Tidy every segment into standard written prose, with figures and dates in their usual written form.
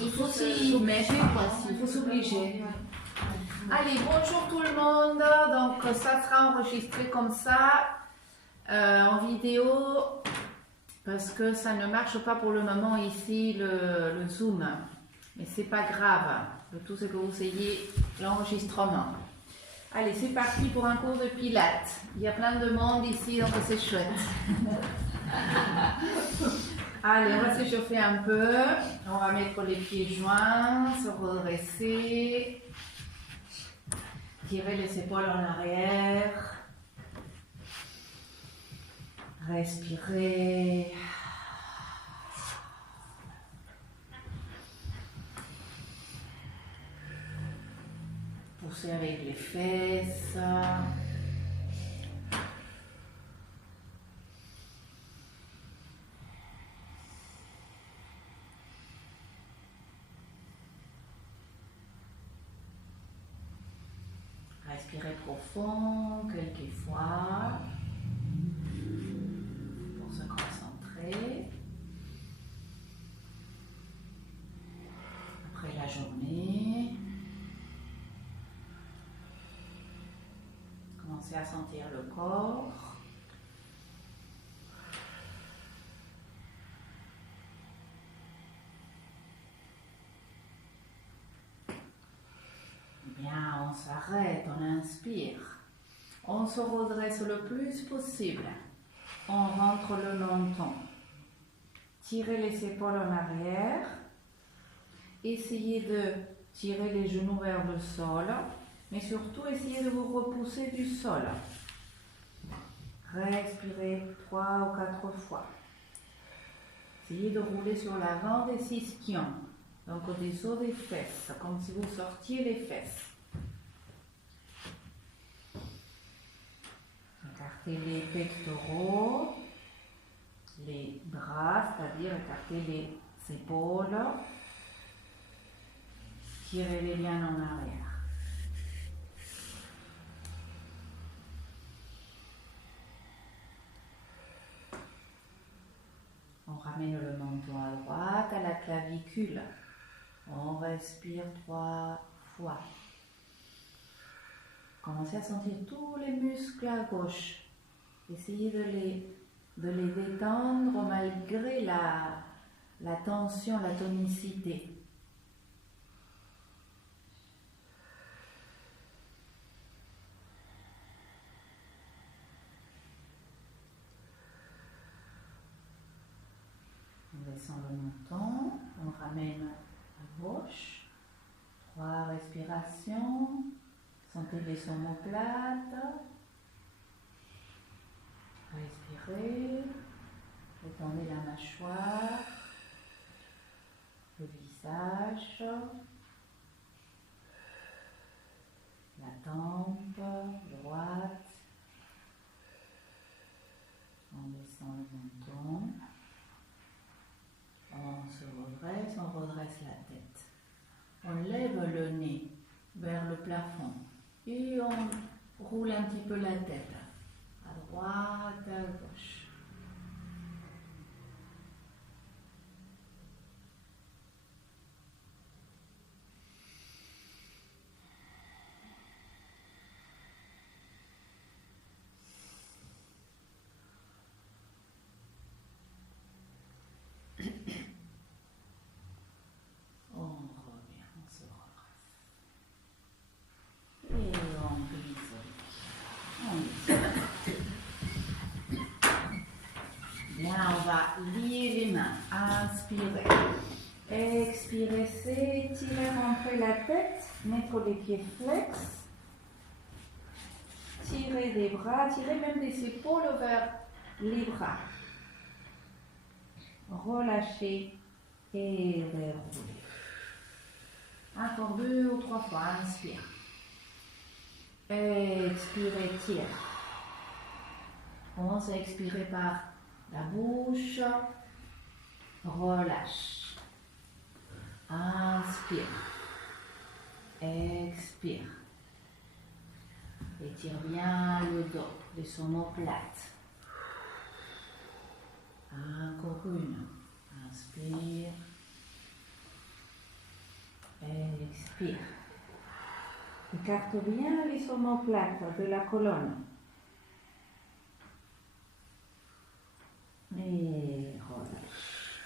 il faut s'y mettre, il faut s'obliger. Allez, bonjour tout le monde. Donc ça sera enregistré comme ça en vidéo parce que ça ne marche pas pour le moment ici le Zoom. Mais c'est pas grave. Le tout c'est que vous ayez l'enregistrement. Allez, c'est parti pour un cours de pilates. Il y a plein de monde ici, donc c'est chouette. Allez, on va s'échauffer un peu. On va mettre les pieds joints, se redresser. Tirer les épaules en arrière. Respirer. Pousser avec les fesses. Respirez profond quelques fois pour se concentrer. Après la journée, commencez à sentir le corps. Bien, on s'arrête, on inspire. On se redresse le plus possible. On rentre le menton. Tirez les épaules en arrière. Essayez de tirer les genoux vers le sol. Mais surtout, essayez de vous repousser du sol. Respirez 3 ou 4 fois. Essayez de rouler sur l'avant des ischions. Donc des os des fesses, comme si vous sortiez les fesses. Écartez les pectoraux, les bras, c'est-à-dire écartez les épaules. Tirez les liens en arrière. On ramène le menton à droite, à la clavicule. On respire 3 fois. Commencez à sentir tous les muscles à gauche. Essayez de les détendre malgré la tension, la tonicité. On descend le menton, on ramène à gauche. 3 respirations. Sentez les omoplates. Respirez. Détendez la mâchoire. Le visage. La tempe droite. On descend le menton. On se redresse, on redresse la tête. On lève le nez vers le plafond et on roule un petit peu la tête à droite, à gauche. On va lier les mains, inspirez, expirez, s'étirer, rentrer la tête, mettre les pieds flex, tirez des bras, tirez même des épaules vers les bras, relâchez et reroulez. Encore 2 ou 3 fois, inspire, expirez, tire, commencez à expirer par la bouche, relâche, inspire, expire, étire bien le dos, les omoplates, encore une, inspire, Expire. Écarte bien les omoplates de la colonne. Et relâche.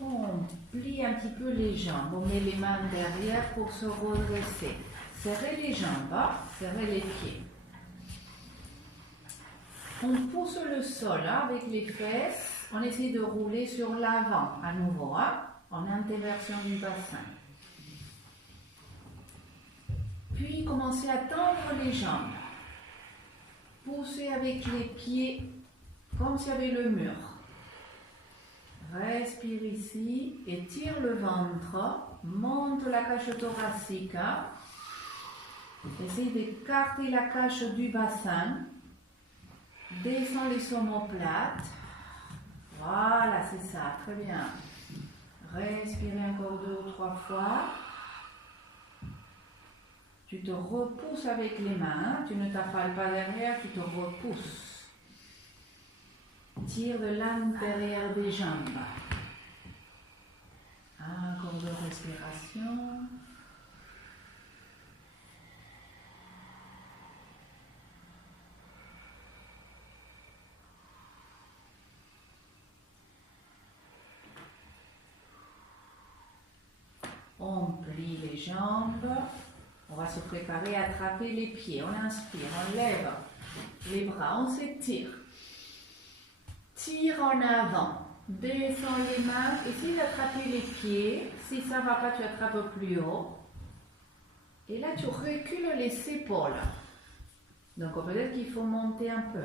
On plie un petit peu les jambes. On met les mains derrière pour se redresser. Serrez les jambes, serrez les pieds. On pousse le sol avec les fesses. On essaie de rouler sur l'avant à nouveau, en inversion du bassin. Puis commencez à tendre les jambes. Poussez avec les pieds comme s'il y avait le mur. Respire ici, étire le ventre, monte la cage thoracique. Essayez d'écarter la cage du bassin. Descends les omoplates. Voilà, c'est ça, très bien. Respirez encore 2 ou 3 fois. Tu te repousses avec les mains, tu ne t'affales pas derrière, tu te repousses. Tire de l'intérieur des jambes. Encore de respiration. On plie les jambes. On va se préparer à attraper les pieds. On inspire, on lève les bras, on s'étire. Tire en avant. Descends les mains. Essaye d'attraper les pieds. Si ça ne va pas, tu attrapes plus haut. Et là, tu recules les épaules. Donc peut-être qu'il faut monter un peu.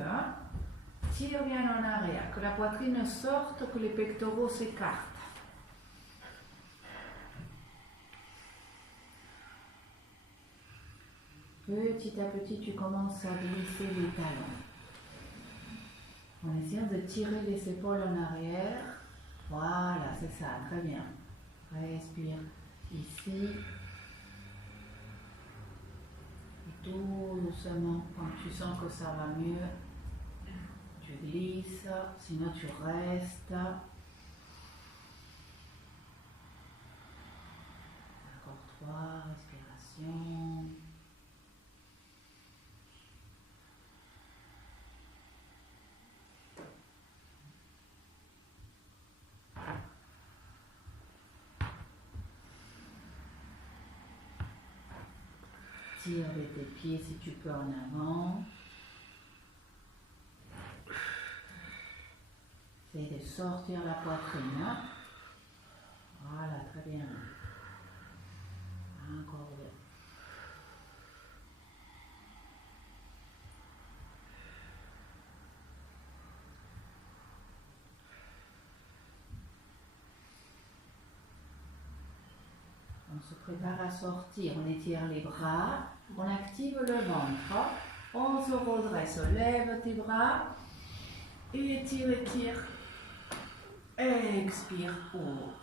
Tire bien en arrière. Que la poitrine sorte, que les pectoraux s'écartent. Petit à petit, tu commences à glisser les talons. En essayant de tirer les épaules en arrière. Voilà, c'est ça, très bien. Respire ici. Et tout doucement, quand tu sens que ça va mieux, tu glisses, sinon tu restes. Encore 3 respirations. Tire avec tes pieds si tu peux en avant. Essaye de sortir la poitrine. Voilà, très bien. Encore deux. On se prépare à sortir, on étire les bras, on active le ventre, on se redresse, lève tes bras, et étire, étire, expire, ouvre.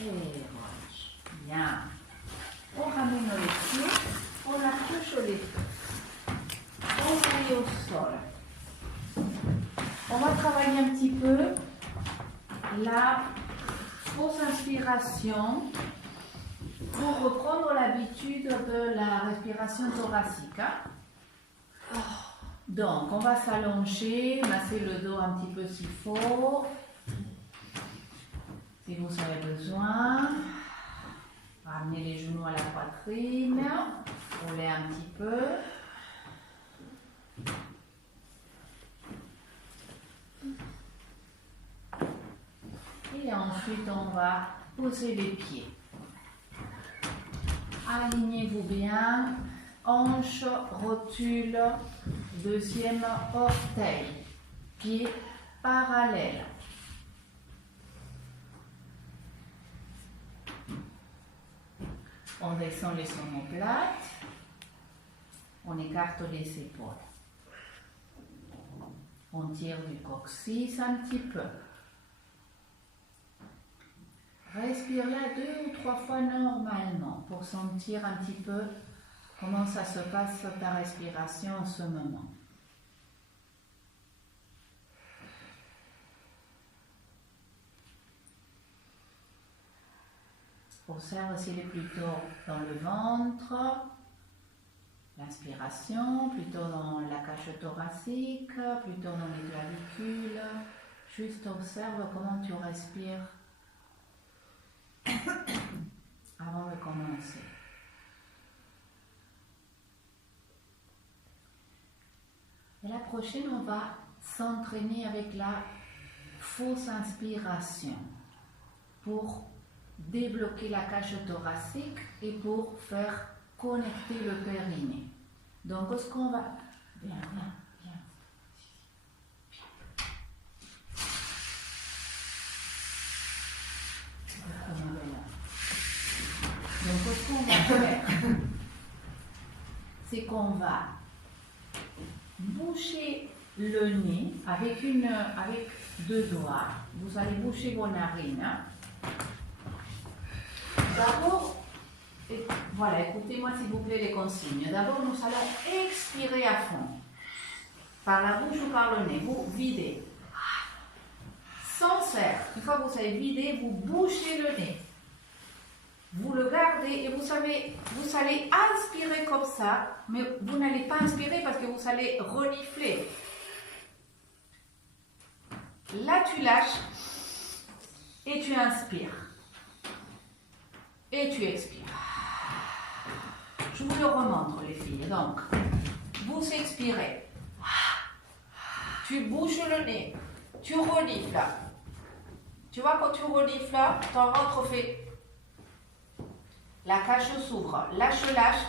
Et relâche. Bien. On ramène les pieds, on accouche les fesses. On met au sol. On va travailler un petit peu la fausse inspiration pour reprendre l'habitude de la respiration thoracique. Donc, on va s'allonger, masser le dos un petit peu s'il faut, si vous avez besoin. Ramenez les genoux à la poitrine, roulez un petit peu. Et ensuite, on va poser les pieds. Alignez-vous bien. Hanche, rotule, deuxième orteil. Pied parallèle. On descend les omoplates. On écarte les épaules. On tire du coccyx un petit peu. Respire là 2 ou 3 fois normalement pour sentir un petit peu comment ça se passe ta respiration en ce moment. Observe s'il est plutôt dans le ventre, l'inspiration, plutôt dans la cage thoracique, plutôt dans les clavicules. Juste observe comment tu respires avant de commencer. Et la prochaine, on va s'entraîner avec la fausse inspiration pour débloquer la cage thoracique et pour faire connecter le périnée. Donc, ce qu'on va... Viens. Donc, ce qu'on va faire, c'est qu'on va boucher le nez avec deux doigts. Vous allez boucher vos narines. D'abord, voilà, écoutez-moi s'il vous plaît les consignes. D'abord, nous allons expirer à fond. Par la bouche ou par le nez. Vous videz. Sans serre. Une fois que vous avez vidé, vous bouchez le nez. Vous le gardez et vous allez inspirer comme ça, mais vous n'allez pas inspirer parce que vous allez renifler. Là, tu lâches et tu inspires. Et tu expires. Je vous le remontre, les filles. Donc, vous expirez. Tu bouches le nez. Tu renifles. Tu vois, quand tu renifles, ton ventre fait... La cage s'ouvre. Là, je lâche.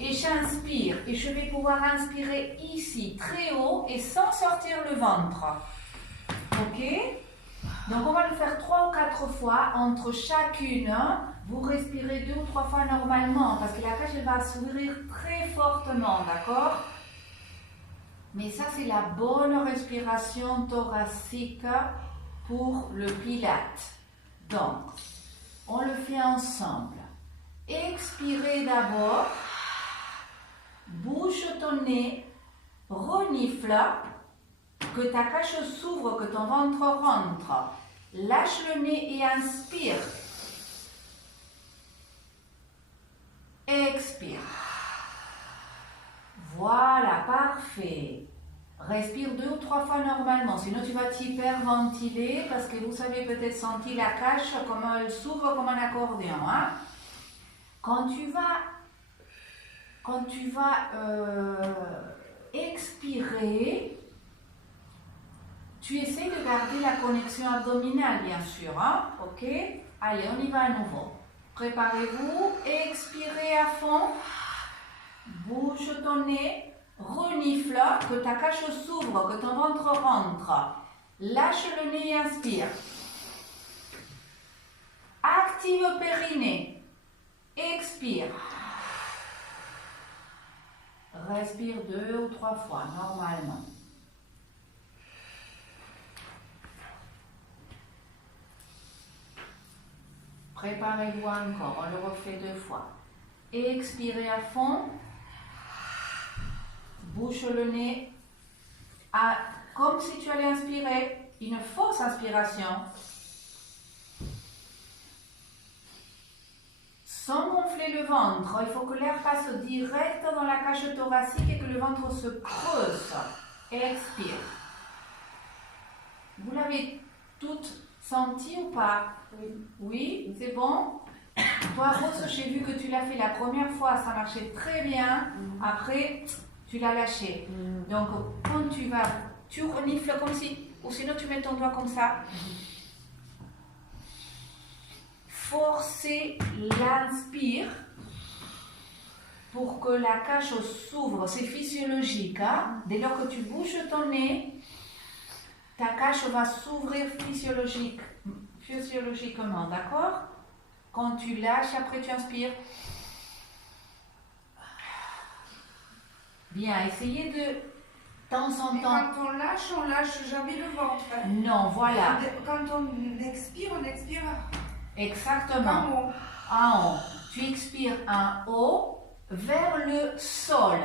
Et j'inspire. Et je vais pouvoir inspirer ici, très haut, et sans sortir le ventre. Ok? Donc, on va le faire 3 ou 4 fois. Entre chacune, vous respirez 2 ou 3 fois normalement, parce que la cage, elle va s'ouvrir très fortement, d'accord? Mais ça, c'est la bonne respiration thoracique pour le pilate. Donc, on le fait ensemble. Expirez d'abord. Bouche ton nez. Renifle. Que ta cage s'ouvre, que ton ventre rentre. Lâche le nez et inspire. Expire. Voilà, parfait. Respire 2 ou 3 fois normalement, sinon tu vas t'hyperventiler parce que vous avez peut-être senti la cage comme elle s'ouvre comme un accordéon. Hein? Quand tu vas expirer, tu essaies de garder la connexion abdominale, bien sûr. Hein? Ok? Allez, on y va à nouveau. Préparez-vous, expirez à fond, bouge ton nez. Renifle, que ta cage s'ouvre, que ton ventre rentre. Lâche le nez et inspire. Active périnée. Expire. Respire 2 ou 3 fois, normalement. Préparez-vous encore, on le refait 2 fois. Expirez à fond. Bouche le nez, comme si tu allais inspirer, une fausse inspiration. Sans gonfler le ventre, il faut que l'air passe direct dans la cage thoracique et que le ventre se creuse. Expire. Vous l'avez toutes senti ou pas? Oui, c'est bon? Toi, Rose, j'ai vu que tu l'as fait la première fois, ça marchait très bien. Après... Tu l'as lâché. Donc, quand tu renifles comme si, ou sinon tu mets ton doigt comme ça. Forcez l'inspire pour que la cage s'ouvre. C'est physiologique. Hein? Dès lors que tu bouges ton nez, ta cage va s'ouvrir physiologiquement. D'accord? Quand tu lâches, après tu inspires. Bien, essayez de temps en temps. Quand on lâche jamais le ventre. Non, voilà. Quand on expire Exactement. en haut. En haut. Tu expires en haut vers le sol.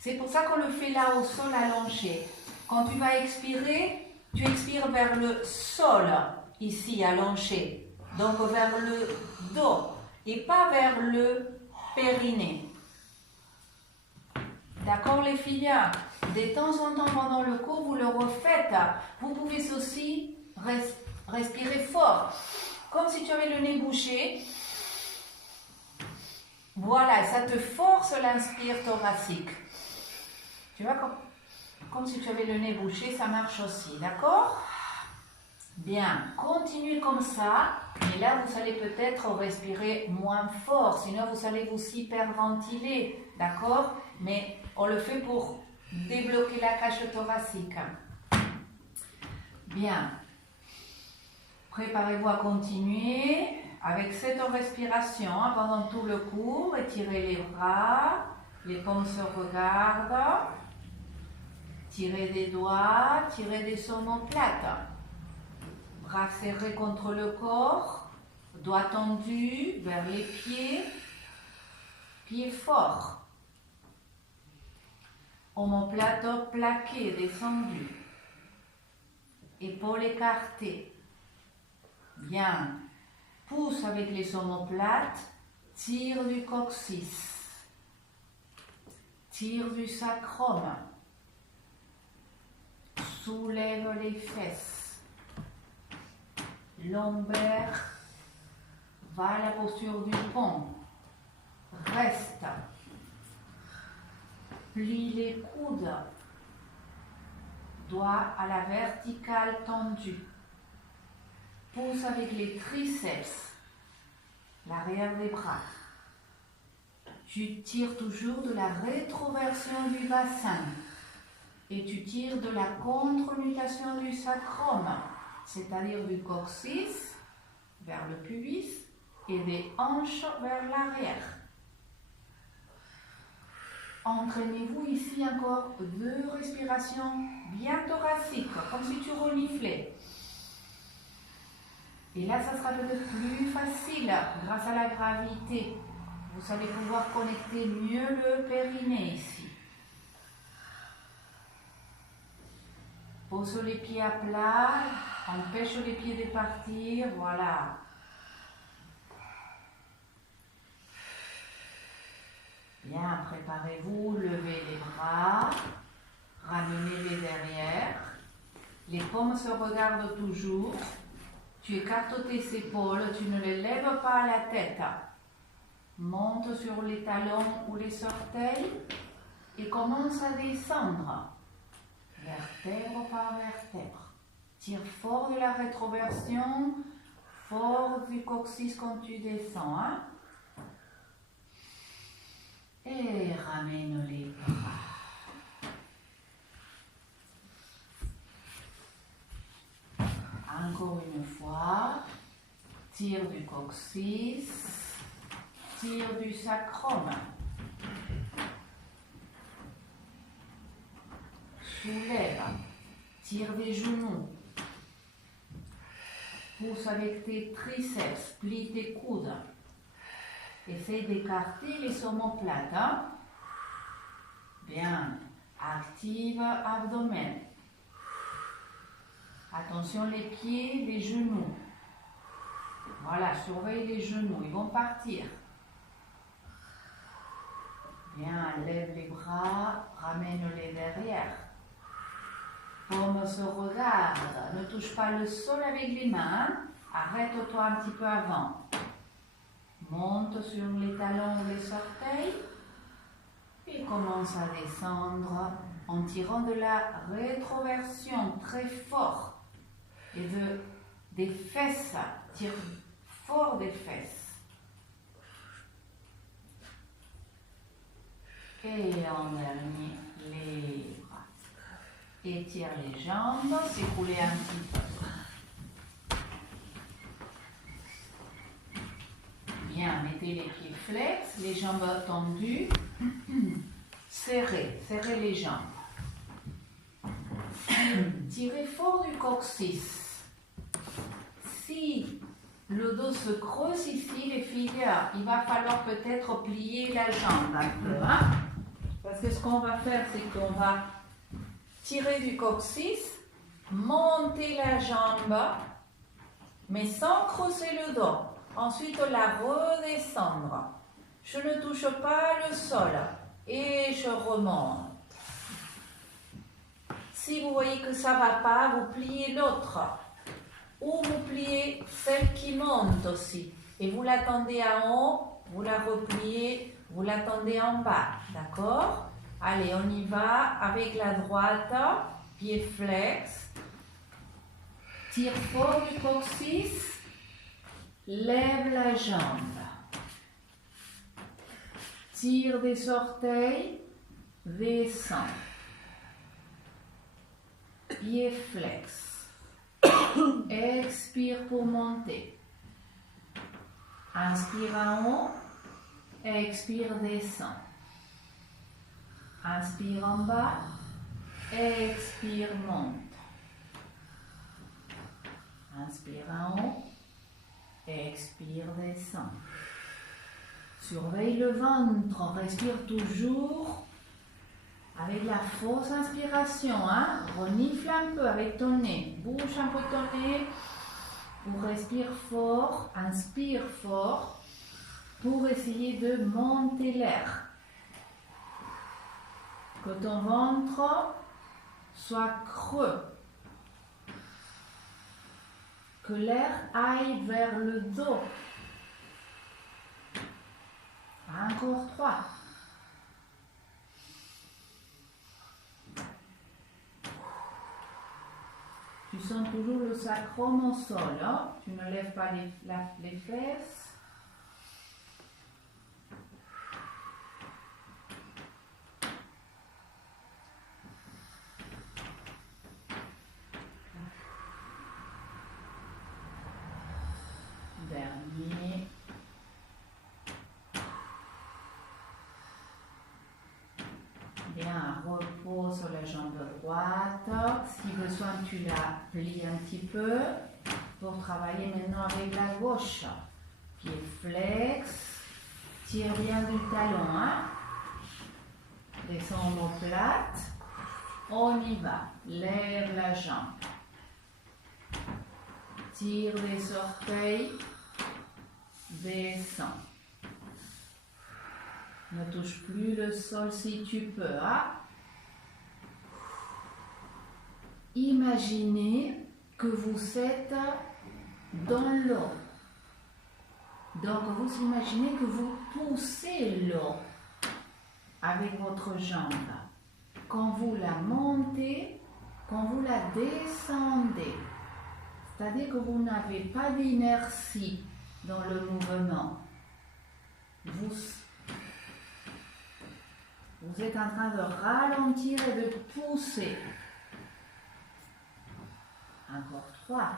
C'est pour ça qu'on le fait là au sol allongé. Quand tu vas expirer, tu expires vers le sol, ici allongé. Donc vers le dos et pas vers le périnée. D'accord les filles? De temps en temps pendant le cours, vous le refaites. Vous pouvez aussi respirer fort. Comme si tu avais le nez bouché. Voilà, ça te force l'inspire thoracique. Tu vois, comme si tu avais le nez bouché, ça marche aussi, d'accord? Bien, continuez comme ça. Et là, vous allez peut-être respirer moins fort, sinon vous allez vous hyperventiler, d'accord? Mais on le fait pour débloquer la cage thoracique. Bien. Préparez-vous à continuer avec cette respiration pendant tout le cours. Étirez les bras, les paumes se regardent. Tirez des doigts, tirez des omoplates. Bras serrés contre le corps, doigts tendus vers les pieds, pieds forts. Omoplate plaqué, descendu. Épaules écartées. Bien. Pousse avec les omoplates, tire du coccyx. Tire du sacrum. Soulève les fesses. Lombaire. Va à la posture du pont. Reste. Plie les coudes. Doigts à la verticale tendue. Pousse avec les triceps, l'arrière des bras. Tu tires toujours de la rétroversion du bassin et tu tires de la contre-nutation du sacrum, c'est-à-dire du coccyx vers le pubis et des hanches vers l'arrière. Entraînez-vous ici encore 2 respirations bien thoraciques, comme si tu reniflais. Et là, ça sera peut-être plus facile grâce à la gravité. Vous allez pouvoir connecter mieux le périnée ici. Pose les pieds à plat, empêche les pieds de partir, voilà. Bien, préparez-vous, levez les bras, ramenez-les derrière. Les paumes se regardent toujours. Tu écartes tes épaules, tu ne les lèves pas à la tête. Monte sur les talons ou les orteils et commence à descendre. Vertèbre par vertèbre. Tire fort de la rétroversion, fort du coccyx quand tu descends. Et ramène les bras. Encore une fois, tire du coccyx, tire du sacrum. Soulève, tire des genoux. Pousse avec tes triceps, plie tes coudes. Essaye d'écarter les omoplates. Bien, active abdomen. Attention les pieds, les genoux. Voilà, surveille les genoux, ils vont partir. Bien, lève les bras, ramène-les derrière. Paumes se regardent, ne touche pas le sol avec les mains. Arrête-toi un petit peu avant. Monte sur les talons ou les orteils. Et commence à descendre en tirant de la rétroversion très fort. Et des fesses, tire fort des fesses. Et en dernier, les bras. Étire les jambes, s'écrouler un petit peu. Bien, mettez les pieds flex, les jambes tendues. Serrez les jambes. Tirez fort du coccyx. Si le dos se creuse ici, les filles, il va falloir peut-être plier la jambe un peu. Parce que ce qu'on va faire, c'est qu'on va tirer du coccyx, monter la jambe mais sans creuser le dos. Ensuite, la redescendre. Je ne touche pas le sol et je remonte. Si vous voyez que ça ne va pas, vous pliez l'autre. Ou vous pliez celle qui monte aussi. Et vous l'attendez en haut, vous la repliez, vous l'attendez en bas. D'accord? Allez, on y va avec la droite, pied flex. Tire fort du coccyx, lève la jambe. Tire des orteils, descend. Pied flex. Expire pour monter. Inspire en haut, expire, descend. Inspire en bas, expire, monte. Inspire en haut, expire, descend. Surveille le ventre, respire toujours avec la fausse inspiration. Hein? Renifle un peu avec ton nez, bouge un peu ton nez. Ou respire fort, inspire fort pour essayer de monter l'air. Que ton ventre soit creux. Que l'air aille vers le dos. Encore 3. Tu sens toujours le sacrum au sol. Hein? Tu ne lèves pas les fesses. Dernier. Bien, repos sur la jambe droite. Si besoin, tu la plies un petit peu pour travailler maintenant avec la gauche. Pied flex. Tire bien du talon. Hein? Descends en omoplate. On y va. Lève la jambe. Tire les orteils. Descends. Ne touche plus le sol si tu peux. Hein? Imaginez que vous êtes dans l'eau. Donc vous imaginez que vous poussez l'eau avec votre jambe. Quand vous la montez, quand vous la descendez. C'est-à-dire que vous n'avez pas d'inertie dans le mouvement. Vous êtes en train de ralentir et de pousser. Encore 3.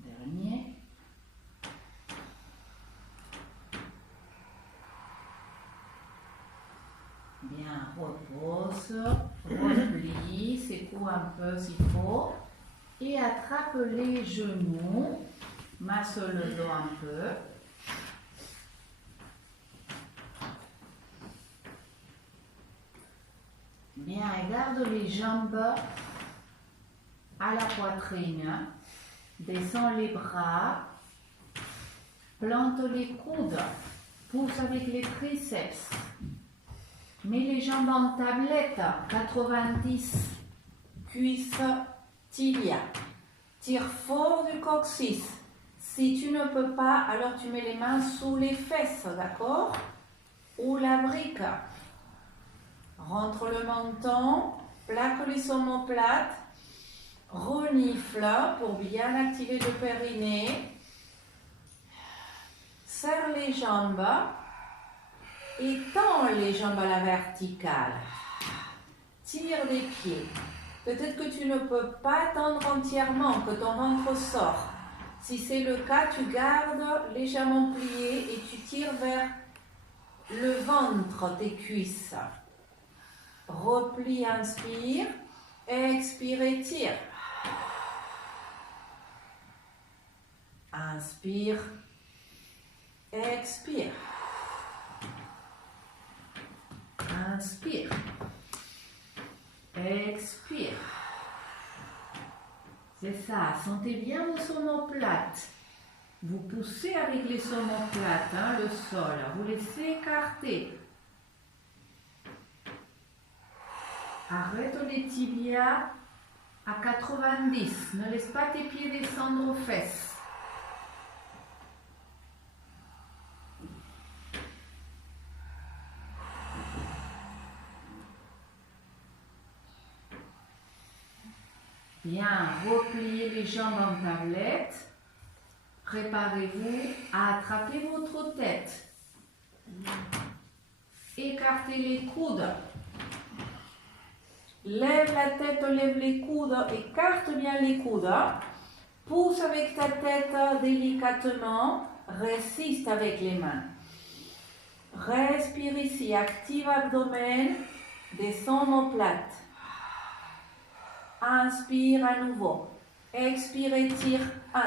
Dernier. Bien, repose, replie, secoue un peu s'il faut. Et attrape les genoux, masse le dos un peu. Bien, et garde les jambes à la poitrine. Descends les bras. Plante les coudes. Pousse avec les triceps. Mets les jambes en tablette. 90. Cuisses. Tibia. Tire fort du coccyx. Si tu ne peux pas, alors tu mets les mains sous les fesses, d'accord? Ou la brique. Rentre le menton, plaque les omoplates, renifle pour bien activer le périnée. Serre les jambes et tends les jambes à la verticale. Tire les pieds. Peut-être que tu ne peux pas tendre entièrement, que ton ventre sort. Si c'est le cas, tu gardes légèrement plié et tu tires vers le ventre, tes cuisses. Replie, inspire, expire, étire. Inspire. Expire. Inspire. Expire. C'est ça, sentez bien vos omoplates. Vous poussez avec les omoplates, hein, le sol. Vous laissez écarter. Arrête les tibias à 90. Ne laisse pas tes pieds descendre aux fesses. Bien, repliez les jambes en tablette. Préparez-vous à attraper votre tête. Écartez les coudes. Lève la tête, lève les coudes, écarte bien les coudes. Pousse avec ta tête délicatement. Résiste avec les mains. Respire ici, active abdomen, descends omoplate. Inspire à nouveau. Expire, étire. 1.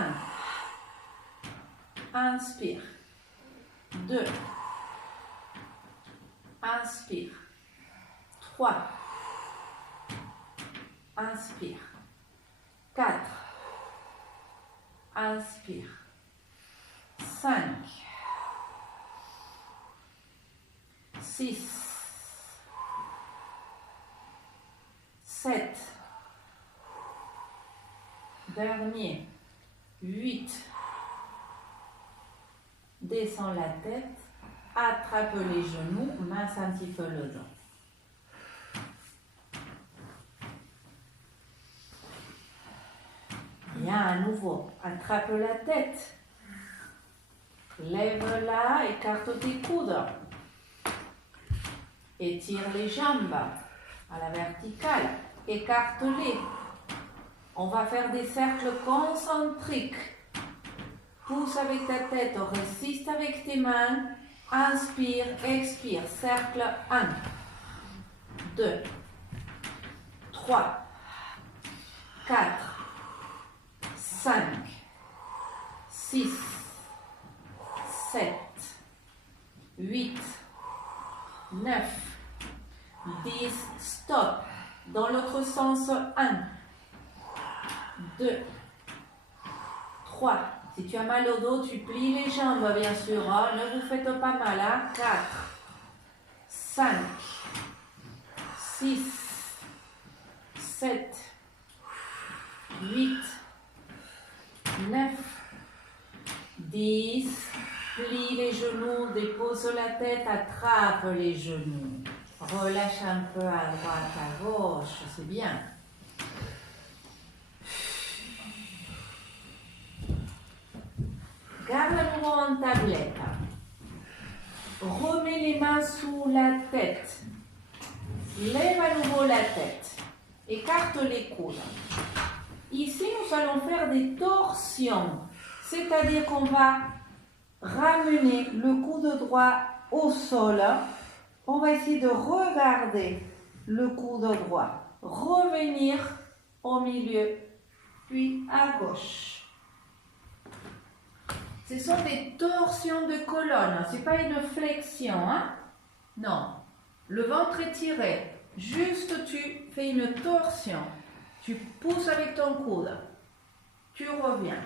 Inspire. 2. Inspire. 3. Inspire. 4. Inspire. 5. 6. 7. Dernier. 8. Descends la tête. Attrape les genoux. Masse un petit peu le dos. Bien, à nouveau. Attrape la tête. Lève-la. Écarte tes coudes. Étire les jambes à la verticale. Écarte-les. On va faire des cercles concentriques. Pousse avec ta tête, résiste avec tes mains. Inspire, expire. Cercle 1, 2, 3, 4, 5, 6, 7, 8, 9, 10. Stop. Dans l'autre sens, 1. 2, 3. Si tu as mal au dos, tu plies les jambes, bien sûr. Hein? Ne vous faites pas mal. Hein? 4, 5, 6, 7, 8, 9, 10. Plie les genoux, dépose la tête, attrape les genoux. Relâche un peu à droite, à gauche. C'est bien. Garde à nouveau en tablette. Remets les mains sous la tête. Lève à nouveau la tête. Écarte les coudes. Ici, nous allons faire des torsions. C'est-à-dire qu'on va ramener le coude droit au sol. On va essayer de regarder le coude droit. Revenir au milieu, puis à gauche. Ce sont des torsions de colonne, ce n'est pas une flexion, hein? Non. Le ventre est tiré. Juste tu fais une torsion. Tu pousses avec ton coude. Tu reviens.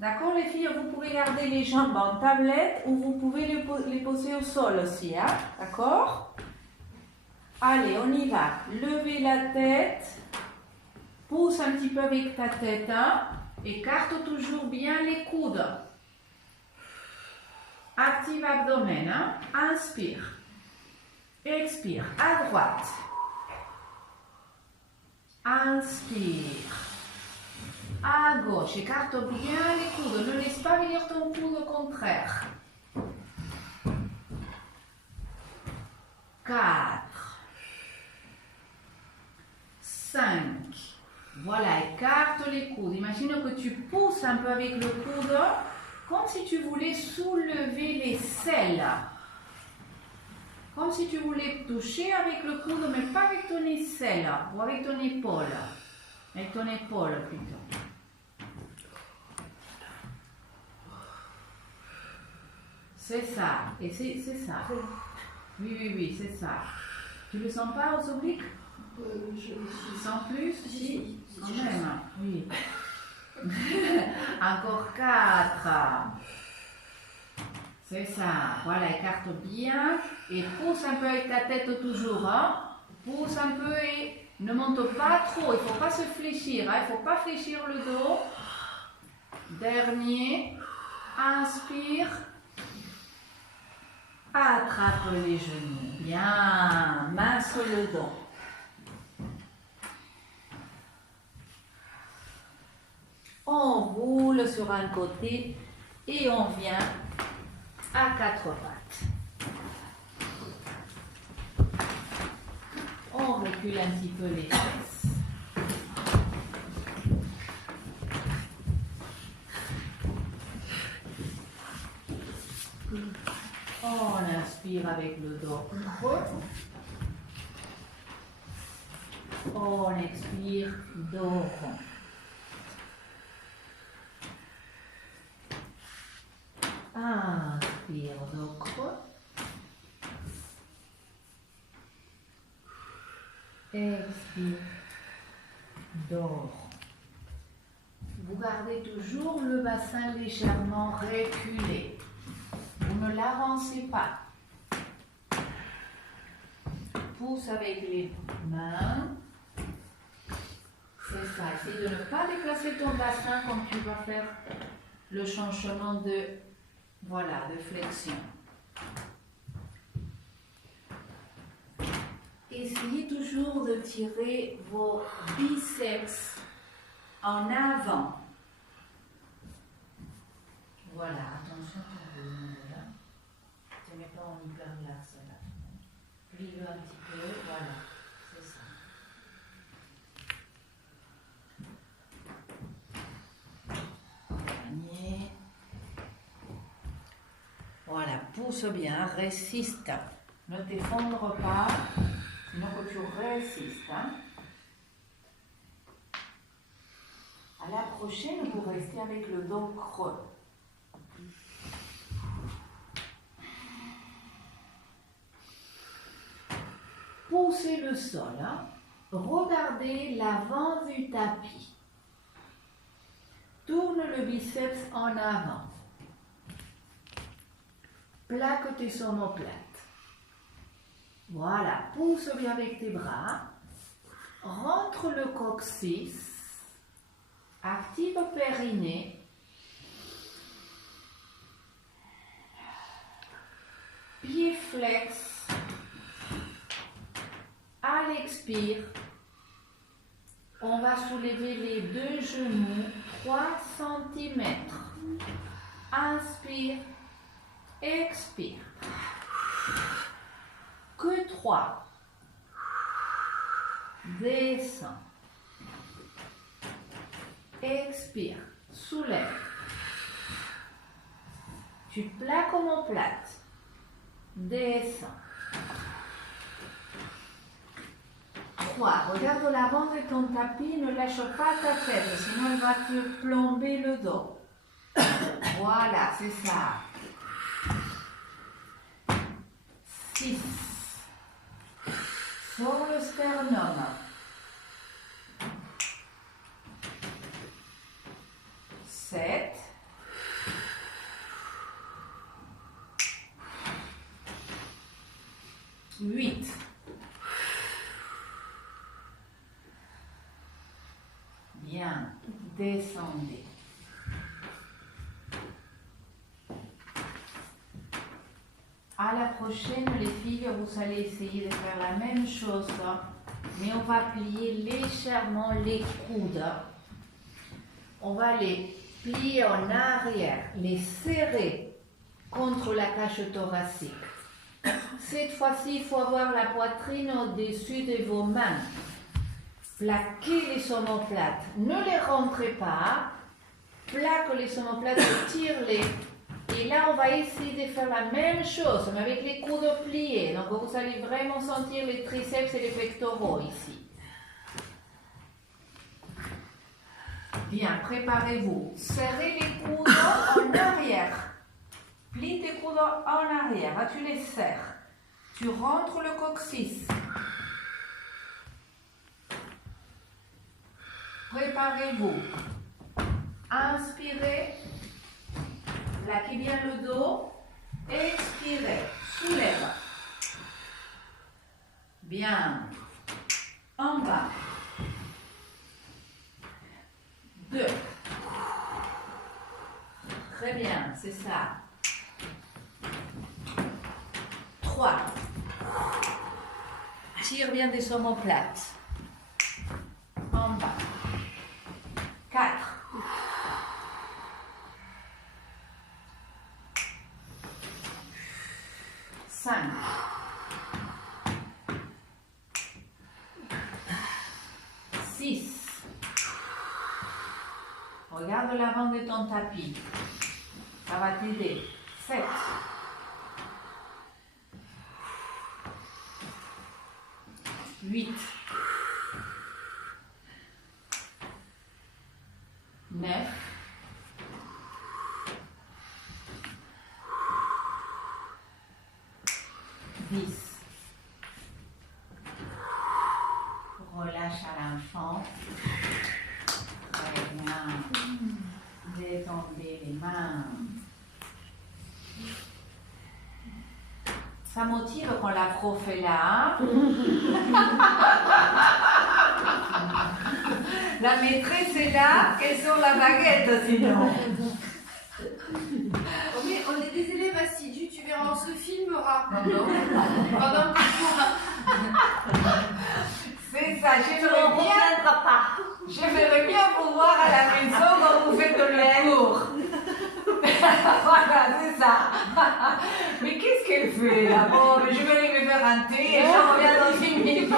D'accord les filles? Vous pouvez garder les jambes en tablette ou vous pouvez les poser au sol aussi, hein? D'accord? Allez, on y va. Levez la tête. Pousse un petit peu avec ta tête, hein? Écarte toujours bien les coudes. Active abdomen, hein? Inspire. Expire. À droite. Inspire. À gauche. Écarte bien les coudes. Ne laisse pas venir ton coude au contraire. 4. 5. Voilà, écarte les coudes. Imagine que tu pousses un peu avec le coude, comme si tu voulais soulever les selles. Comme si tu voulais toucher avec le coude, mais pas avec ton aisselle, ou avec ton épaule. Avec ton épaule plutôt. C'est ça. Et c'est ça. Oui, c'est ça. Tu le sens pas aux obliques? Sans plus? Si. Quand même. Oui. Encore 4. C'est ça. Voilà, écarte bien. Et pousse un peu avec ta tête toujours. Hein. Pousse un peu et ne monte pas trop. Il ne faut pas se fléchir. Hein. Il ne faut pas fléchir le dos. Dernier. Inspire. Attrape les genoux. Bien. Main sur le dos. On roule sur un côté et on vient à 4 pattes. On recule un petit peu les fesses. On inspire avec le dos creux. On expire dos rond. Inspire dos creux. Expire dos rond. Vous gardez toujours le bassin légèrement reculé. Vous ne l'avancez pas. Pousse avec les mains. C'est ça. Essaye de ne pas déplacer ton bassin comme tu vas faire le changement de, voilà, de flexion. Essayez toujours de tirer vos biceps en avant. Voilà, attention à vous. Ne mets pas en hyperlaxe là. Plie-le un petit peu, voilà, c'est ça. Panier. Voilà, pousse bien, résiste. Ne t'effondre pas, sinon que tu résistes. Hein. À la prochaine, vous restez avec le dos creux. Poussez le sol. Hein. Regardez l'avant du tapis. Tourne le biceps en avant. Plaque tes omoplates. Voilà, pousse bien avec tes bras. Rentre le coccyx. Active le périnée. Pied flex. À l'expire, on va soulever les deux genoux 3 cm. Inspire, expire. Que 3. Descends. Expire, soulève. Tu plaques omoplate. Descends. 3. Regarde l'avant de ton tapis, ne lâche pas ta tête, sinon elle va te plomber le dos. Voilà, c'est ça. 6. Sors le sternum. 7. 8. Bien, descendez. À la prochaine, les filles, vous allez essayer de faire la même chose, mais on va plier légèrement les coudes. On va les plier en arrière, les serrer contre la cage thoracique. Cette fois-ci, il faut avoir la poitrine au-dessus de vos mains. Plaquez les omoplates. Ne les rentrez pas. Plaque les omoplates, tire-les. Et là, on va essayer de faire la même chose, mais avec les coudes pliés. Donc, vous allez vraiment sentir les triceps et les pectoraux ici. Bien, préparez-vous. Serrez les coudes en arrière. Plie tes coudes en arrière, hein, tu les serres. Tu rentres le coccyx. Préparez-vous. Inspirez, plaquez bien le dos. Expirez, soulève. Bien. En bas. 2. Très bien, c'est ça. 3. Tire bien des omoplates. En bas. 4. 5. 6. Regarde l'avant de ton tapis. Ça va t'aider. 7. 8. 9. 10. Relâche à l'enfant. Très bien. Détendez les mains. Ça motive quand la prof est là. La maîtresse est là. Quelles sont la baguette sinon? Mais on est des élèves assidus, tu verras, on se filmera. Pendant que C'est ça, j'aimerais bien vous voir à la maison quand vous faites le cours. Voilà, c'est ça. Mais qu'est-ce qu'elle fait là? Bon, mais je vais aller me faire un thé et je reviens dans 10 minutes.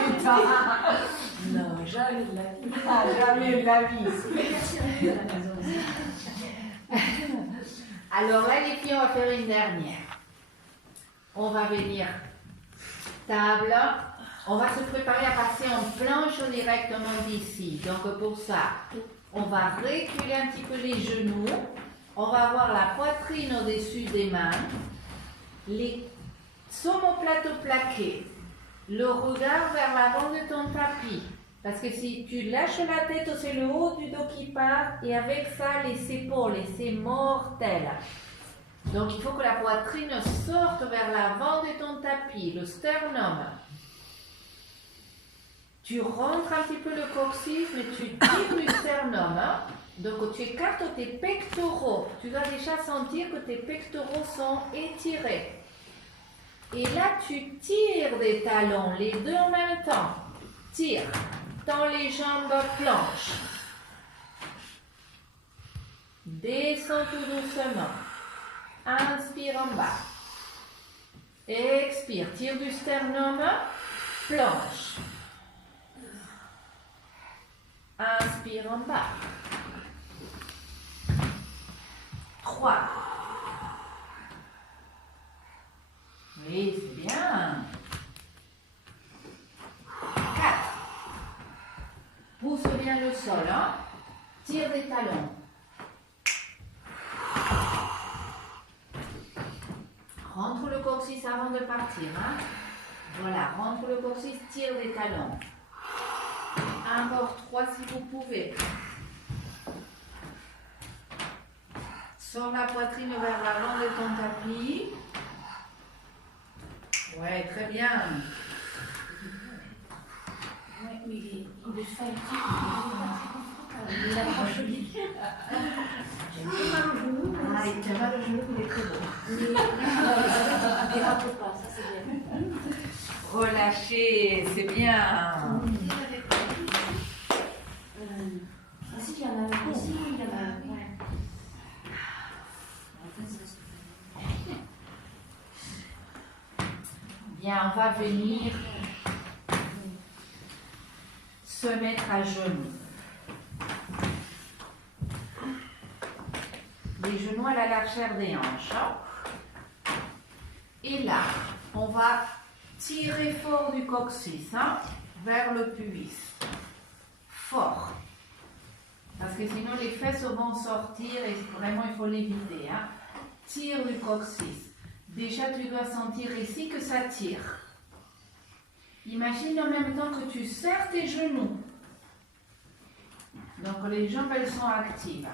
Non, jamais de la vie. Ah, jamais de la vie. Alors là, les filles, on va faire une dernière. On va venir table. On va se préparer à passer en planche directement d'ici. Donc pour ça, on va reculer un petit peu les genoux. On va avoir la poitrine au-dessus des mains. Les omoplates plaqués. Le regard vers l'avant de ton tapis. Parce que si tu lâches la tête, c'est le haut du dos qui part. Et avec ça, les épaules, et c'est mortel. Donc il faut que la poitrine sorte vers l'avant de ton tapis, le sternum. Tu rentres un petit peu le coccyx, mais tu tires du sternum. Hein? Donc tu écartes tes pectoraux. Tu dois déjà sentir que tes pectoraux sont étirés. Et là, tu tires des talons, les deux en même temps. Tire. Tends les jambes planches. Descends tout doucement. Inspire en bas. Expire. Tire du sternum. Planche. Inspire en bas. 3. Oui, c'est bien. 4. Pousse bien le sol. Hein? Tire des talons. Rentre le coccyx avant de partir. Hein? Voilà, rentre le coccyx, tire des talons. Encore 3 si vous pouvez. Sors la poitrine vers l'avant de ton tapis. Ouais, très bien. Ouais, mais il est fatigué. Il approche le lit. J'ai mal au genou. Ah, il tient mal au genou, il est très beau. Il dérape pas, ça c'est bien. Relâchez, c'est bien. Ah si, il y en a ici, il y en a. Ouais. Bien, on va venir se mettre à genoux. Les genoux à la largeur des hanches. Hein. Et là, on va tirer fort du coccyx, hein, vers le pubis. Fort. Parce que sinon les fesses vont sortir et vraiment il faut l'éviter. Hein. tire du coccyx. Déjà, tu dois sentir ici que ça tire. Imagine en même temps que tu serres tes genoux. Donc, les jambes, elles sont actives.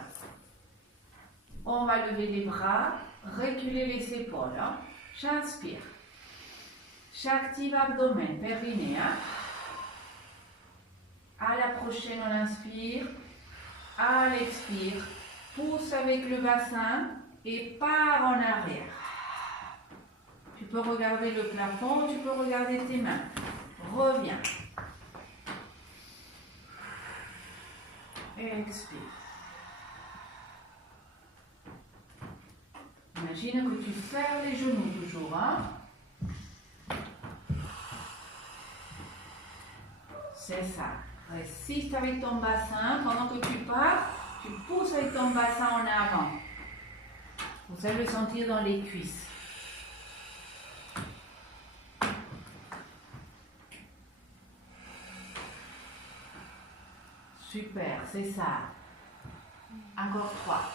On va lever les bras, reculer les épaules. Hein. J'inspire. J'active abdomen, périnée. Hein. À la prochaine, on inspire. À l'expire. Pousse avec le bassin et pars en arrière. Tu peux regarder le plafond, tu peux regarder tes mains. Reviens. Expire. Imagine que tu serres les genoux toujours. Hein? C'est ça. Résiste avec ton bassin. Pendant que tu pars, tu pousses avec ton bassin en avant. Vous allez le sentir dans les cuisses. Super, c'est ça. Encore 3.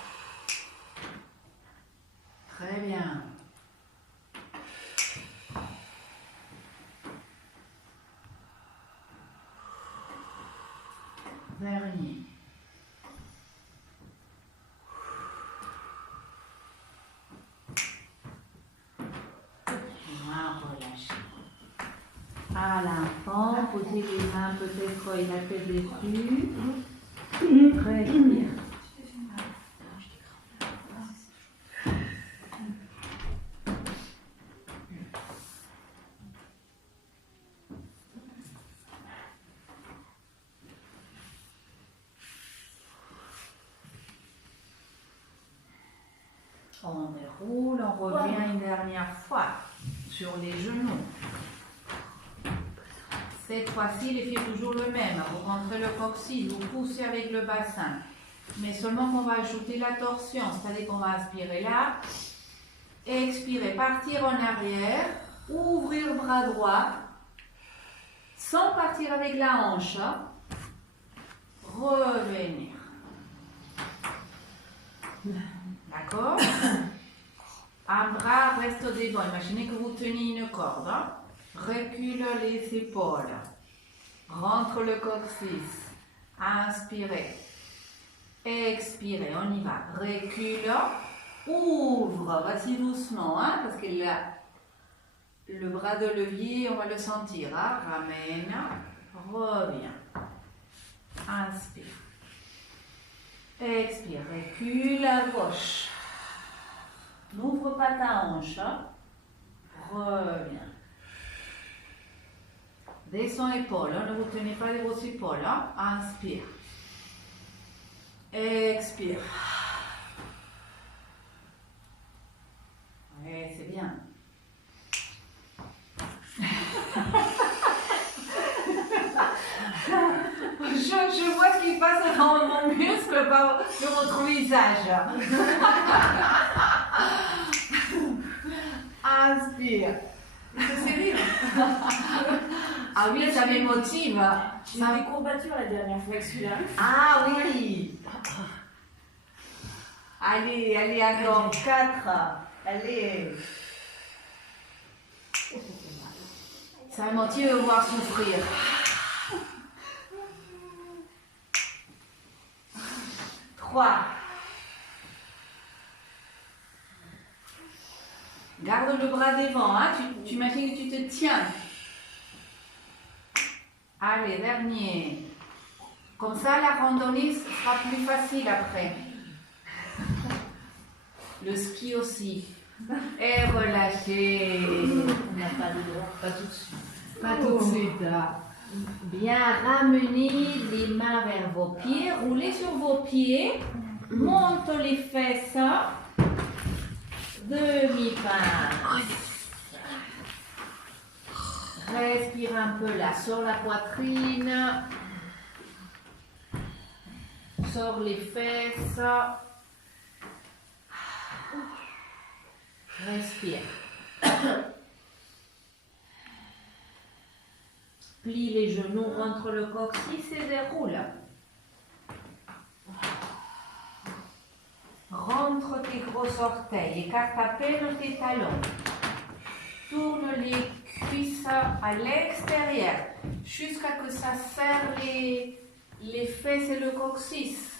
Très bien. Dernier. Relâchez. À l'enfant, posez les mains peut-être et la tête dessus. Respire. On déroule, on revient une dernière fois sur les genoux. Cette fois-ci, l'effet est toujours le même. Vous rentrez le coccyx, vous poussez avec le bassin. Mais seulement qu'on va ajouter la torsion, c'est-à-dire qu'on va inspirer là, expirer, partir en arrière, ouvrir bras droit, sans partir avec la hanche, revenir. D'accord? Un bras reste devant. Imaginez que vous teniez une corde. Hein? Recule les épaules. Rentre le coccyx. Inspirez. Expirez. On y va. Recule. Ouvre. Vas-y doucement. Hein? Parce que là, le bras de levier, on va le sentir. Hein? Ramène. Reviens. Inspire. Expire, recule à gauche. N'ouvre pas ta hanche. Hein? Reviens. Descends épaule. Hein? Ne vous tenez pas de vos épaules. Hein? Inspire. Expire. Oui, c'est bien. Je vois ce qui passe dans mon muscle sur votre visage. Inspire. C'est rire. Ah oui, ça me motive. J'ai eu des courbatures la dernière fois que celui-là. Ah oui. Allez, allez, encore 4. Allez. Ça me motive de voir souffrir. 3. Garde le bras devant, hein? Tu imagines que tu te tiens. Allez, dernier. Comme ça, la randonnée sera plus facile après. Le ski aussi. Et relâchez. On n'a pas de droit. Pas tout de suite. Pas tout de suite. Là. Bien, ramenez les mains vers vos pieds, roulez sur vos pieds, monte les fesses, demi-passe. Respire un peu là, sors la poitrine, sors les fesses, respire. Plie les genoux entre le coccyx et déroule. Rentre tes tes gros orteils, écarte à peine tes talons. Tourne les cuisses à l'extérieur jusqu'à ce que ça serre les fesses et le coccyx.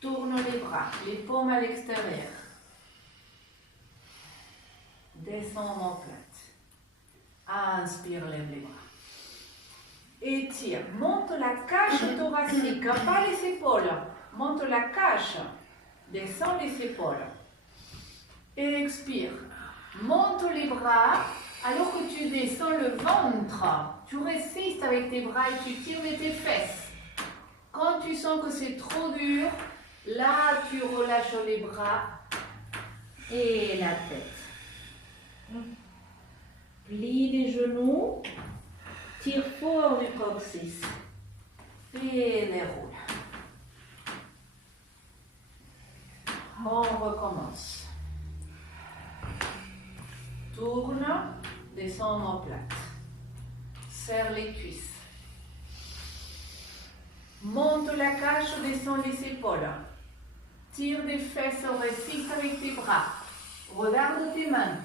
Tourne les bras, les paumes à l'extérieur. Descends en omoplate. Inspire, lève les bras. Étire, monte la cage thoracique, pas les épaules. Monte la cage, descends les épaules. Expire, monte les bras alors que tu descends le ventre. Tu résistes avec tes bras et tu tires de tes fesses. Quand tu sens que c'est trop dur, là tu relâches les bras et la tête. Plie les genoux, tire fort du coccyx et déroule. On recommence. Tourne, descends en plate. Serre les cuisses. Monte la cage, descends les épaules. Tire des fesses, résiste avec tes bras. Regarde tes mains.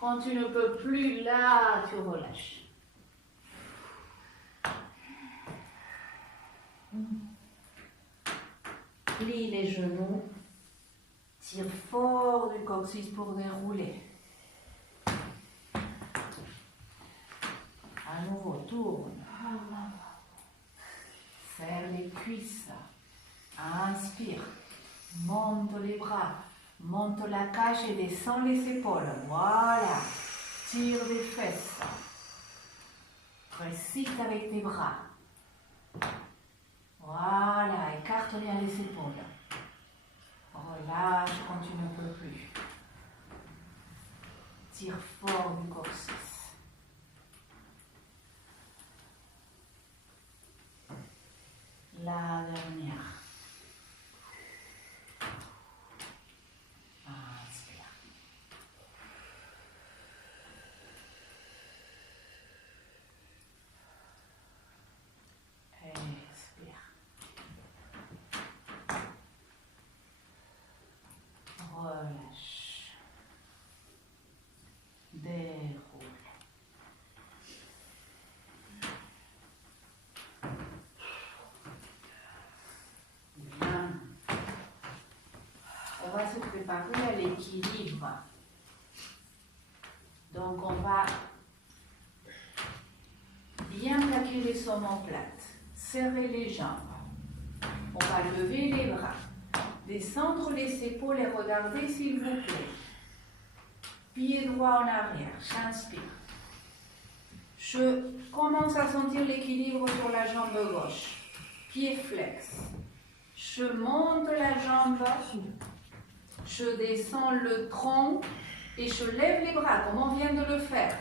Quand tu ne peux plus, là, tu relâches. Plie les genoux. Tire fort du coccyx pour dérouler. À nouveau, tourne. Serre les cuisses. Inspire. Monte les bras. Monte la cage et descends les épaules. Voilà. Tire les fesses. Résiste avec tes bras. Voilà. Écarte bien les épaules. Relâche quand tu ne peux plus. Tire fort du coccyx. La dernière. Inspire. Expire. Relâche. Déroule. Bien. On va se préparer à l'équilibre. Donc on va bien plaquer les omoplates, serrer les jambes. On va lever les bras. Descendre les épaules et regardez s'il vous plaît. Pied droit en arrière, j'inspire. Je commence à sentir l'équilibre sur la jambe gauche. Pied flex. Je monte la jambe. Je descends le tronc et je lève les bras comme on vient de le faire.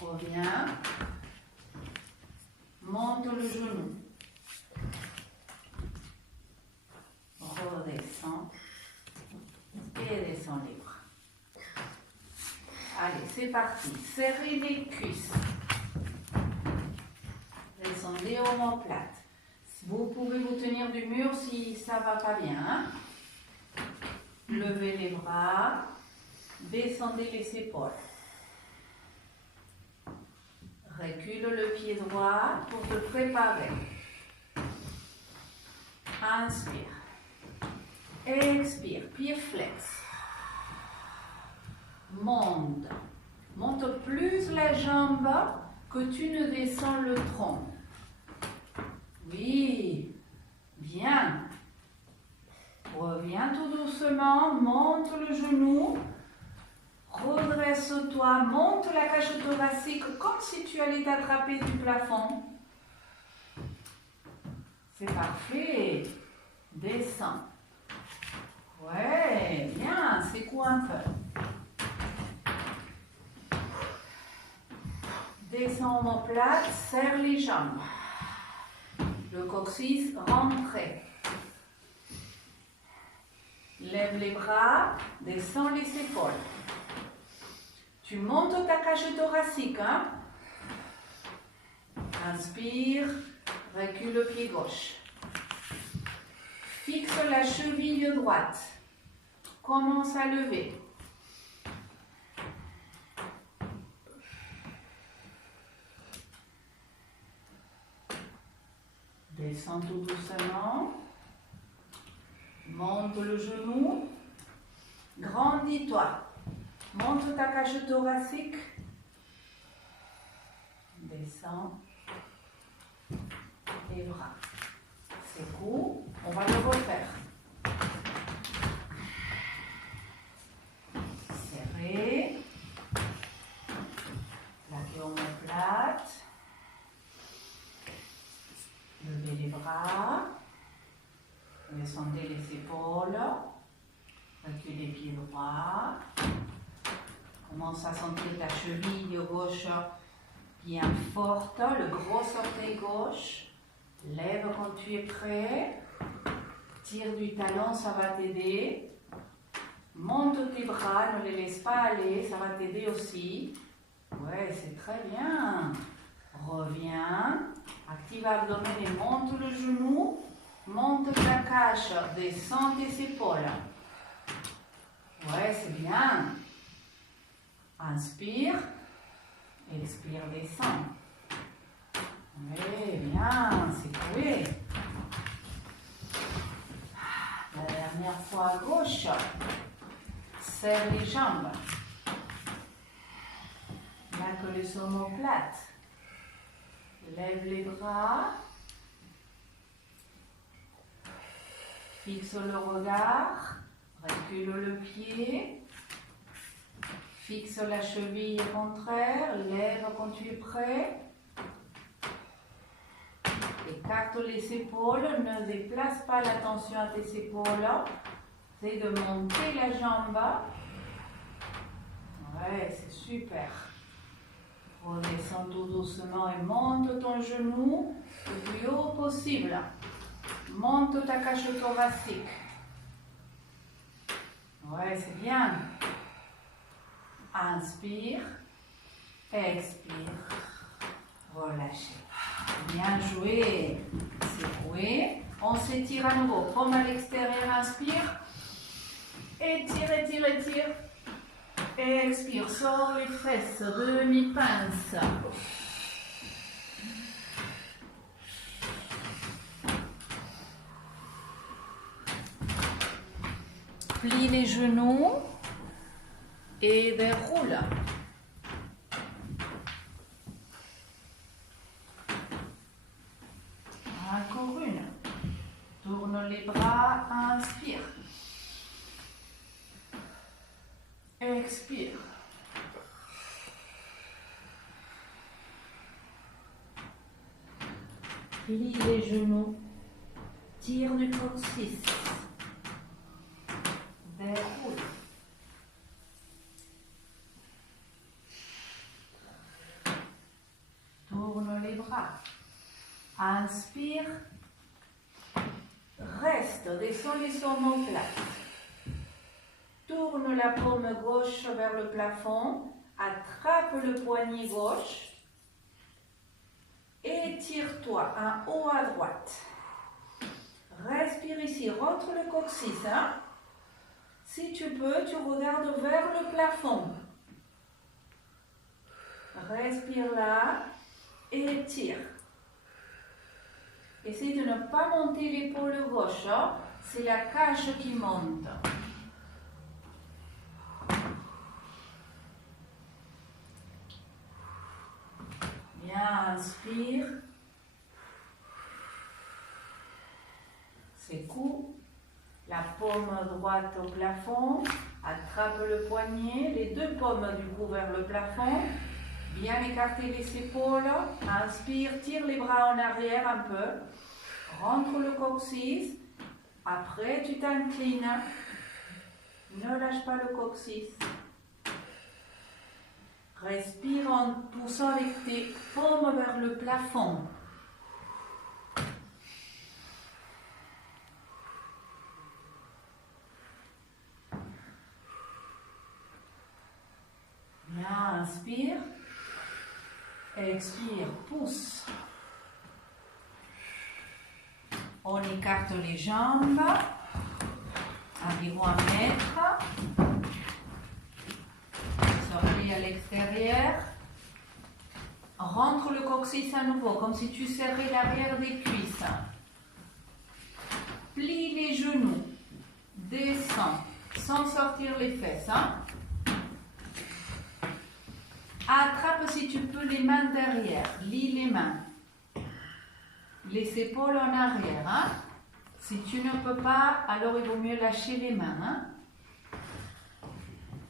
Reviens. Monte le genou. Redescends et descends les bras. Allez, c'est parti. Serrez les cuisses. Descendez omoplate. Vous pouvez vous tenir du mur si ça ne va pas bien. Hein? Levez les bras. Descendez les épaules. Recule le pied droit pour te préparer. Inspire. Expire, pied flex. Monte. Monte plus la jambe que tu ne descends le tronc. Oui, bien. Reviens tout doucement, monte le genou. Redresse-toi, monte la cage thoracique comme si tu allais t'attraper du plafond. C'est parfait. Descends. Ouais, bien, secoue un peu. Descends omoplate, serre les jambes. Le coccyx rentré. Lève les bras, descends les épaules. Tu montes ta cage thoracique. Hein? Inspire, recule le pied gauche. Fixe la cheville droite. Commence à lever. Descends tout doucement. Monte le genou. Grandis-toi. Monte ta cage thoracique. Descends. Les bras. C'est cool. On va le refaire. Serré. La omoplate. Levez les bras. Descendez les épaules. Reculez les pieds droits. Commence à sentir ta cheville gauche bien forte, le gros orteil gauche. Lève quand tu es prêt. Tire du talon, ça va t'aider. Monte tes bras, ne les laisse pas aller, ça va t'aider aussi. Ouais, c'est très bien. Reviens. Active l'abdomen et monte le genou. Monte ta cage, descends tes épaules. Ouais, c'est bien. Inspire. Expire, descends. Oui, bien, c'est cool. La dernière fois à gauche. Serre les jambes. Bien que les omoplates. Lève les bras. Fixe le regard. Recule le pied. Fixe la cheville contraire. Lève quand tu es prêt. Écarte les épaules. Ne déplace pas l'attention à tes épaules. Essaye de monter la jambe. Ouais, c'est super. Redescends tout doucement et monte ton genou le plus haut possible. Monte ta cage thoracique. Ouais, c'est bien. Inspire. Expire. Relâchez. Bien joué. Secouez. On s'étire à nouveau. Paume à l'extérieur. Inspire. Étire, étire, étire. Expire. Sors les fesses. Demi-pince. Plie les genoux et déroule. Encore une. Tourne les bras, inspire. Expire. Plie les genoux. Tire du coccyx. Déroule. Tourne les bras. Inspire. Reste. Descends les omoplates. Tourne la paume gauche vers le plafond. Attrape le poignet gauche. Étire-toi en haut à droite. Respire ici. Rentre le coccyx. Hein? Si tu peux, tu regardes vers le plafond. Respire là. Étire. Essaye de ne pas monter l'épaule gauche. Hein? C'est la cage qui monte. Bien, inspire. Secoue. La paume droite au plafond. Attrape le poignet. Les deux paumes du coup vers le plafond. Bien écarter les épaules. Inspire, tire les bras en arrière un peu. Rentre le coccyx. Après, tu t'inclines. Ne lâche pas le coccyx. Respire en poussant avec tes paumes vers le plafond. Bien, inspire. Expire, pousse. On écarte les jambes. environ 1 mètre. Sortez à l'extérieur. Rentre le coccyx à nouveau, comme si tu serrais l'arrière des cuisses. Plie les genoux. Descends, sans sortir les fesses. Hein. Attrape si tu peux les mains derrière. Lie les mains. Les épaules en arrière. Hein. Si tu ne peux pas, alors il vaut mieux lâcher les mains. Hein.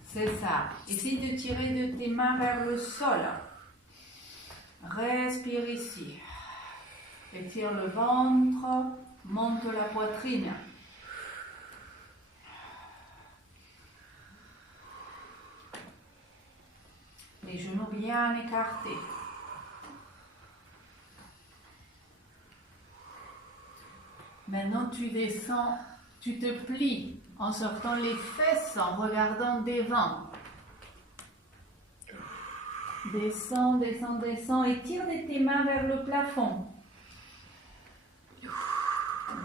C'est ça. Essaye de tirer de tes mains vers le sol. Respire ici. Étire le ventre. Monte la poitrine. Les genoux bien écartés. Maintenant, tu descends, tu te plies en sortant les fesses, en regardant devant. Descends, descends, descends. Étire de tes mains vers le plafond.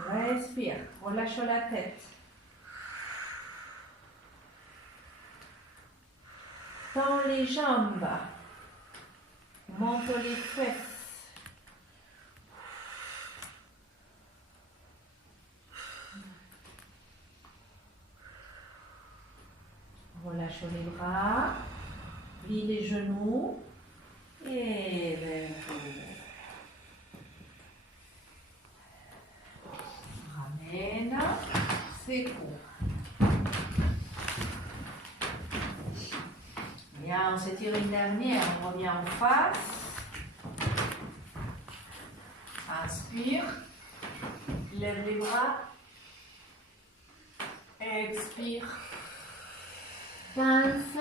Respire. Relâche la tête. Tends les jambes. Monte les fesses. Relâche les bras. Plie les genoux. Et vers le haut. Ramène. Secoue. Bien, on s'étire une dernière, on revient en face. Inspire. Lève les bras. Expire. Pince.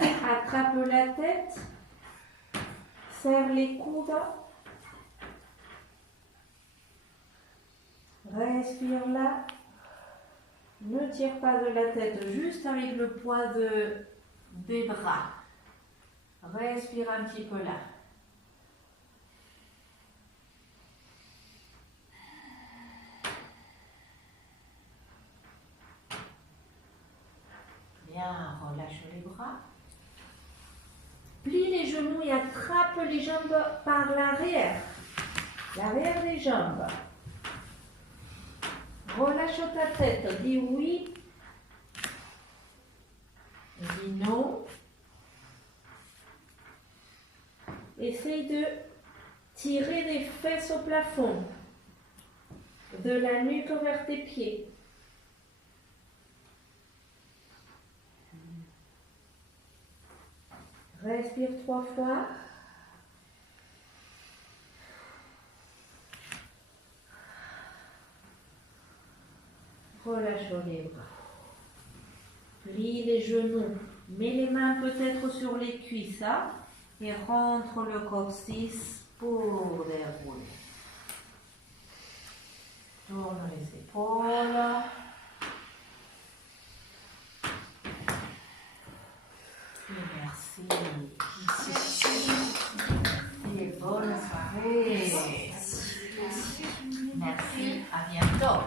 Attrape la tête. Serre les coudes. Respire là. Ne tire pas de la tête, juste avec le poids des bras. Respire un petit peu là. Bien, relâche les bras. Plie les genoux et attrape les jambes par l'arrière. L'arrière des jambes. Relâche ta tête. Dis oui. Dis non. Essaye de tirer les fesses au plafond. De la nuque vers tes pieds. Respire 3 fois. Relâche les bras. Plie les genoux. Mets les mains peut-être sur les cuisses. Hein, et rentre le coccyx pour dérouler. Tourne les épaules. Et merci. Et bonne soirée. Merci. À bientôt.